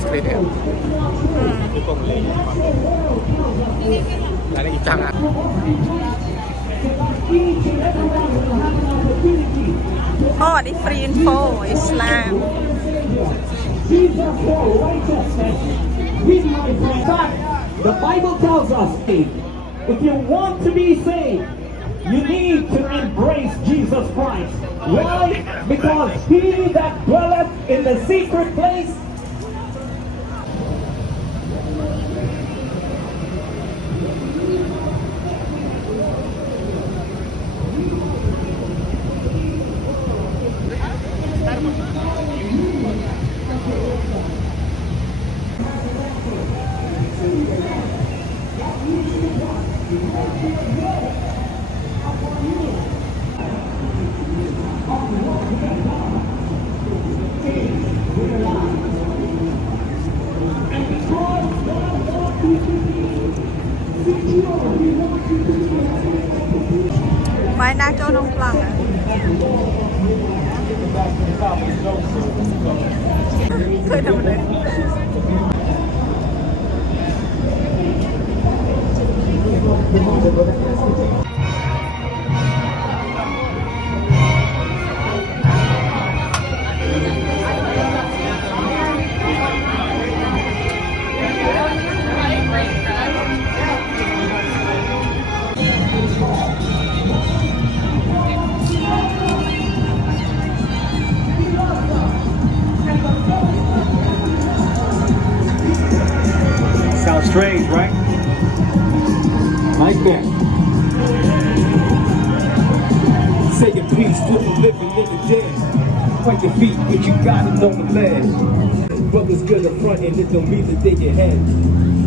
street ya. Itu beli. Ini jangan. Oh, the free info Islam. The Bible tells us if you want to be saved, you need to embrace Jesus Christ. Why? Because he that dwelleth in the secret place Mai na cho nông lăng à. Thôi đâu đấy. sounds strange, right? Like that. Say your peace to the living and the dead. Fight your feet, but you got it on the ledge. Brothers good up front and it don't mean that they ahead.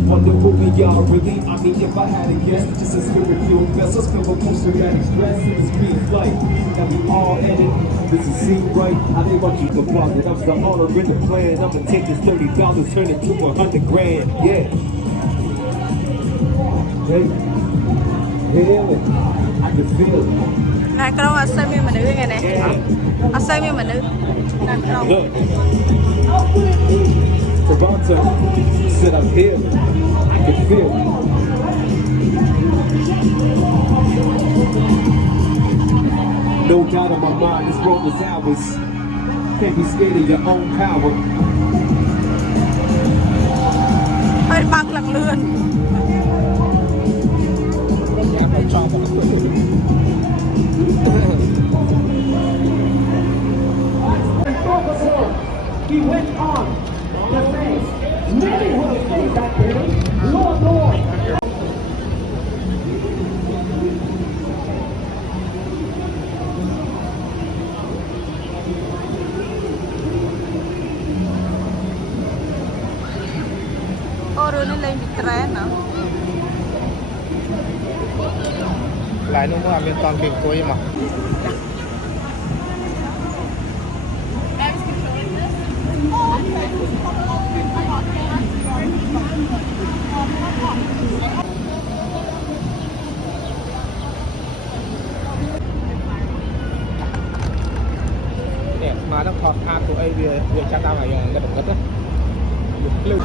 Wonder who we are really? I mean, if I had a guess, just a spirit-fueled vessel, spill a post-traumatic stress in the speed flight. That we all headed. This is seem right. I didn't want you to closet. I'm the honor in the plan. I'ma take this $30, turn it to $100,000. Yeah. Hey, feel it. I can feel it. Này cái đó là xây miên mà nữ nghe này. À xây miên mà nữ. Look. Toronto said I'm here. I can feel it. No doubt in my mind, this road is ours. Can't be scared of your own power. Hơi băng lặng lươn. He went on to say, many will say that day, Lord, Lord. Ô rồi nó lên bị trend hả? Lại nó mua miền toàn biển cuối mà. Nè, mà nó khó khăn của ai về chắc tao phải gần cái động đất á. Lưu.